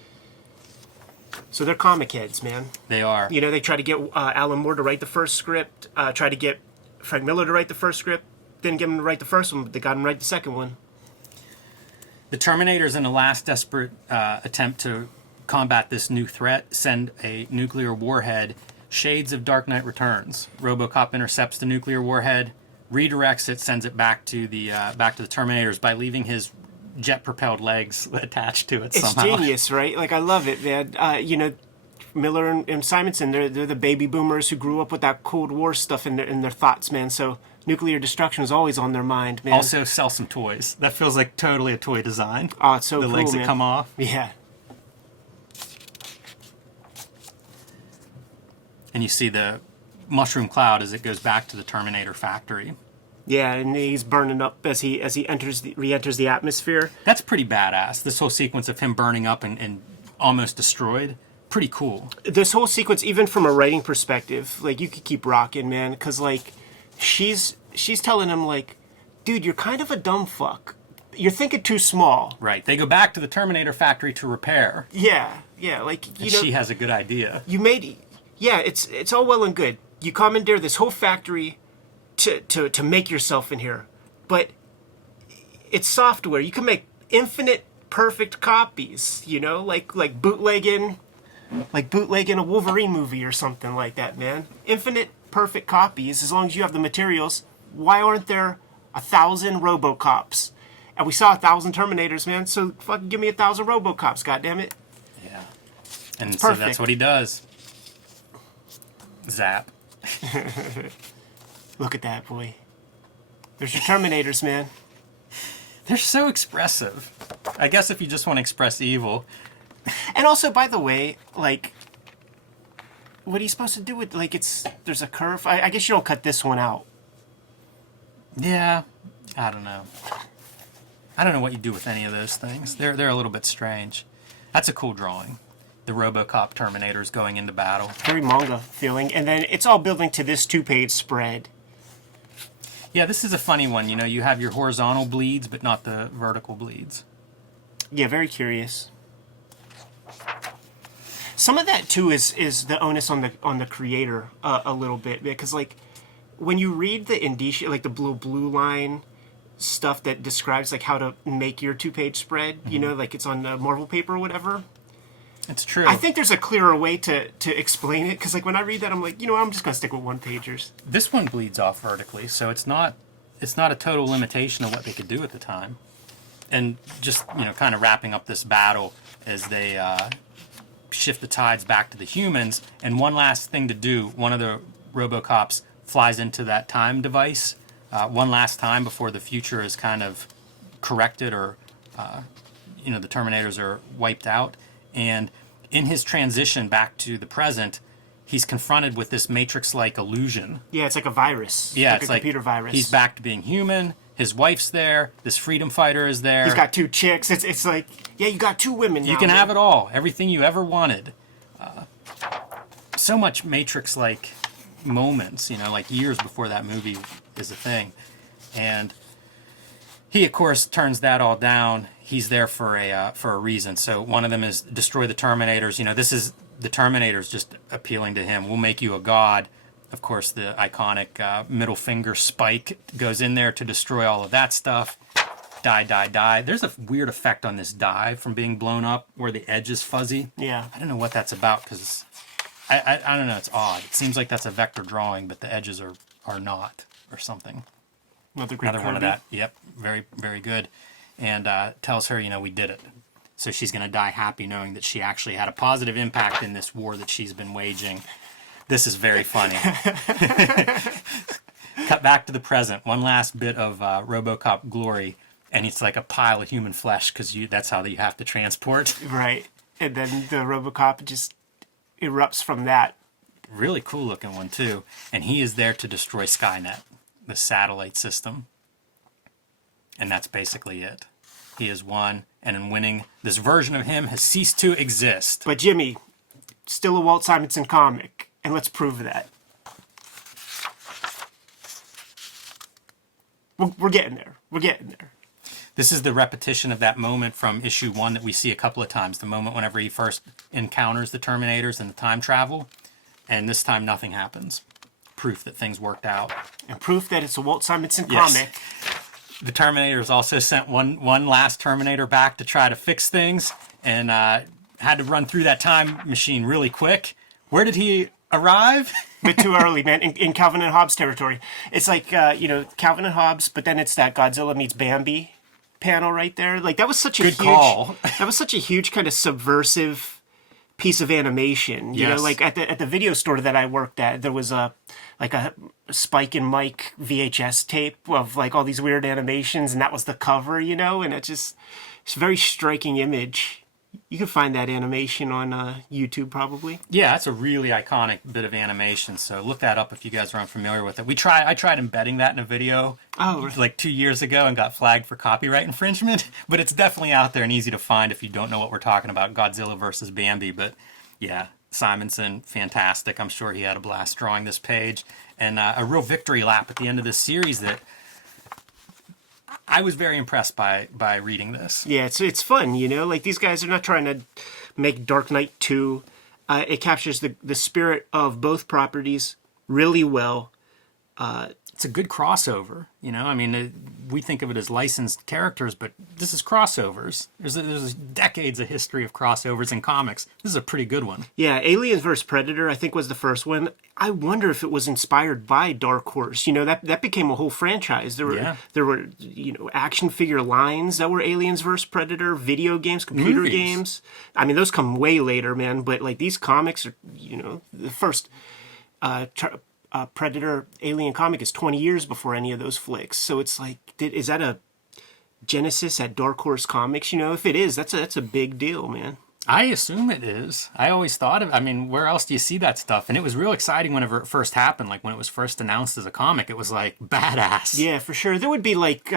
So they're comic heads, man. They are. You know, they tried to get Alan Moore to write the first script, tried to get Frank Miller to write the first script, didn't get him to write the first one, but they got him to write the second one. The Terminators, in a last desperate attempt to combat this new threat, send a nuclear warhead. Shades of Dark Knight Returns. Robocop intercepts the nuclear warhead, redirects it, sends it back to the Terminators by leaving his jet-propelled legs attached to it somehow. It's genius, right? Like, I love it, man. You know, Miller and Simonson, they're the baby boomers who grew up with that Cold War stuff in their thoughts, man. So nuclear destruction is always on their mind, man. Also, sell some toys. That feels like totally a toy design. Oh, it's so the cool, legs man. that come off. Yeah. And you see the mushroom cloud as it goes back to the Terminator factory. Yeah, and he's burning up as he re-enters the atmosphere. That's pretty badass. This whole sequence of him burning up and almost destroyed. Pretty cool. This whole sequence, even from a writing perspective, like, you could keep rocking, man, because like she's telling him like, dude, you're kind of a dumb fuck. you're thinking too small. Right. They go back to the Terminator factory to repair. Yeah, like And she has a good idea. you made, yeah, it's all well and good. You commandeer this whole factory to make yourself in here, but it's software. You can make infinite perfect copies. Like bootlegging a Wolverine movie or something like that, man. Infinite perfect copies as long as you have the materials. Why aren't there 1,000 Robocops? And we saw 1,000 Terminators, man. So fucking give me 1,000 Robocops, goddammit. Yeah. And It's so perfect. that's what he does. Zap. Look at that, boy. There's your Terminators, man. They're so expressive. I guess if you just want to express evil. And also, by the way, like, what are you supposed to do with, like, there's a curve? I guess you don't cut this one out. Yeah. I don't know. I don't know what you do with any of those things. They're a little bit strange. That's a cool drawing. The Robocop Terminators going into battle. Very manga feeling. And then it's all building to this 2-page spread. Yeah, this is a funny one. You have your horizontal bleeds, but not the vertical bleeds. Yeah, very curious. Some of that too is the onus on the creator a little bit, because like when you read the indicia, like the blue line stuff that describes like how to make your 2-page spread, like it's on Marvel paper or whatever. It's true. I think there's a clearer way to explain it, because like when I read that, I'm like, I'm just gonna stick with 1-pagers. This one bleeds off vertically, so it's not a total limitation of what they could do at the time. And just kind of wrapping up this battle as they shift the tides back to the humans. And one last thing to do, one of the Robocops flies into that time device one last time before the future is kind of corrected or the Terminators are wiped out. And in his transition back to the present, he's confronted with this Matrix-like illusion. Yeah, it's like a virus. Yeah, it's like a computer virus. He's back to being human. His wife's there. This freedom fighter is there. He's got 2 chicks. It's like, yeah, you got 2 women now. You can have it all. Everything you ever wanted. So much Matrix-like moments, like years before that movie is a thing. And he, of course, turns that all down. He's there for a reason. So one of them is destroy the Terminators. This is the Terminators just appealing to him. We'll make you a god. Of course, the iconic middle finger spike goes in there to destroy all of that stuff. Die, die, die. There's a weird effect on this die from being blown up where the edge is fuzzy. Yeah. I don't know what that's about because I don't know. It's odd. It seems like that's a vector drawing, but the edges are not or something. Another great Another one of Kirby. that. Yep. Very, very good. And tells her, we did it. So she's going to die happy knowing that she actually had a positive impact in this war that she's been waging. This is very funny. Cut back to the present. One last bit of Robocop glory. And it's like a pile of human flesh because that's how you have to transport. Right. And then the Robocop just erupts from that. Really cool looking one, too. And he is there to destroy Skynet, the satellite system. And that's basically it. He has won, and in winning, this version of him has ceased to exist. But Jimmy, still a Walt Simonson comic, and let's prove that. We're getting there. We're getting there. This is the repetition of that moment from issue 1 that we see a couple of times. The moment whenever he first encounters the Terminators and the time travel, and this time nothing happens. Proof that things worked out. And proof that it's a Walt Simonson Yes. comic. The Terminators also sent one last Terminator back to try to fix things and had to run through that time machine really quick. Where did he arrive? Bit too early, man, in Calvin and Hobbes territory. It's like, Calvin and Hobbes, but then it's that Godzilla meets Bambi panel right there. Like, that was such a Good huge... call. That was such a huge kind of subversive piece of animation. You know, Yes. like at the video store that I worked at, there was a Spike and Mike VHS tape of like all these weird animations, and that was the cover, and it's a very striking image. You can find that animation on YouTube probably. Yeah, that's a really iconic bit of animation. So look that up if you guys are unfamiliar with it. I tried embedding that in a video like 2 years ago and got flagged for copyright infringement. But it's definitely out there and easy to find if you don't know what we're talking about, Godzilla versus Bambi. But yeah, Simonson, fantastic. I'm sure he had a blast drawing this page. And a real victory lap at the end of this series that I was very impressed by reading this. Yeah, it's fun, you know? Like, these guys are not trying to make Dark Knight 2. It captures the spirit of both properties really well. It's a good crossover, you know. I mean, we think of it as licensed characters, but this is crossovers. There's decades of history of crossovers in comics. This is a pretty good one. Yeah, Aliens vs. Predator, I think, was the first one. I wonder if it was inspired by Dark Horse. You know, that became a whole franchise. There were action figure lines that were Aliens vs. Predator, video games, computer games. I mean, those come way later, man. But like these comics are, the first Predator Alien comic is 20 years before any of those flicks. So it's like, is that a genesis at Dark Horse Comics? You know, if it is, that's a big deal, man. I assume it is. I always thought I mean, where else do you see that stuff? And it was real exciting whenever it first happened. Like when it was first announced as a comic, it was like badass. Yeah, for sure. There would be like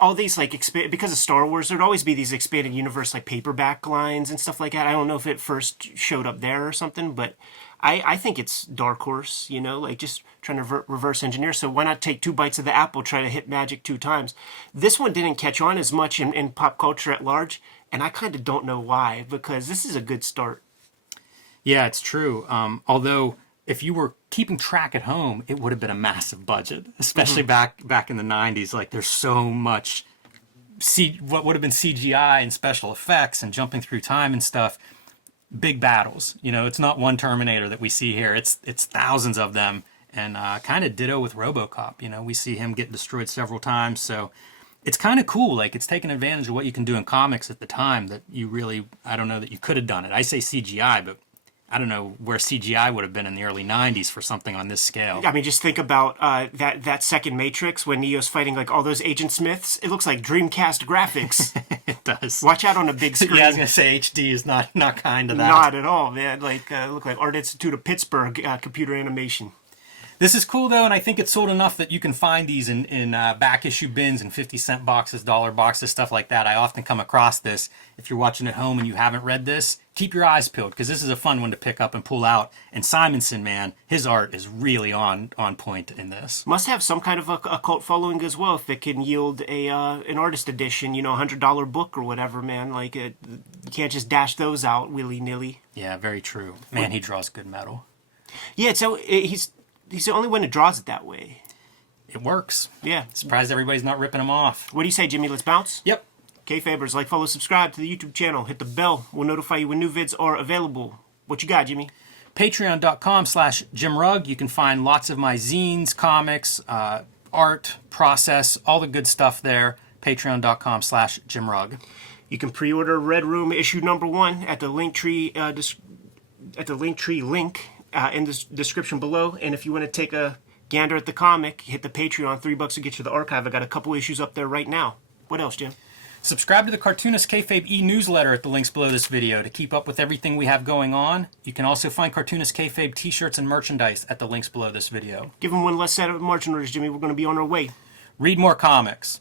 all these like because of Star Wars, there'd always be these expanded universe like paperback lines and stuff like that. I don't know if it first showed up there or something, but I think it's Dark Horse, like just trying to reverse engineer. So why not take 2 bites of the apple, try to hit magic 2 times? This one didn't catch on as much in pop culture at large, and I kind of don't know why, because this is a good start. Yeah, it's true. Although, if you were keeping track at home, it would have been a massive budget, especially back in the 90s. Like, there's so much what would have been CGI and special effects and jumping through time and stuff. Big battles. It's not one Terminator that we see here. It's thousands of them, and kind of ditto with Robocop. We see him get destroyed several times, so it's kind of cool. Like, it's taking advantage of what you can do in comics at the time that I don't know that you could have done it. I say CGI, but I don't know where CGI would have been in the early 90s for something on this scale. I mean, just think about that second Matrix when Neo's fighting like all those Agent Smiths. It looks like Dreamcast graphics. It does. Watch out on a big screen. Yeah, I was going to say HD is not kind of that. Not at all, man. Like, look like Art Institute of Pittsburgh computer animation. This is cool, though, and I think it's sold enough that you can find these in back issue bins and 50-cent boxes, dollar boxes, stuff like that. I often come across this. If you're watching at home and you haven't read this, keep your eyes peeled, because this is a fun one to pick up and pull out. And Simonson, man, his art is really on point in this. Must have some kind of a cult following as well if it can yield an artist edition, $100 book or whatever, man. Like, you can't just dash those out willy-nilly. Yeah, very true. Man, he draws good metal. Yeah, so he's the only one that draws it that way. It works. Yeah. Surprised everybody's not ripping him off. What do you say, Jimmy? Let's bounce? Yep. Kayfabers, like, follow, subscribe to the YouTube channel. Hit the bell. We'll notify you when new vids are available. What you got, Jimmy? Patreon.com/JimRugg. You can find lots of my zines, comics, art, process, all the good stuff there. Patreon.com/JimRugg. You can pre-order Red Room issue number 1 at the Linktree link in the description below. And if you want to take a gander at the comic, hit the Patreon. $3 will get you the archive. I got a couple issues up there right now. What else, Jim? Subscribe to the Cartoonist Kayfabe e-newsletter at the links below this video to keep up with everything we have going on. You can also find Cartoonist Kayfabe t-shirts and merchandise at the links below this video. Give them one less set of marching orders, Jimmy. We're going to be on our way. Read more comics.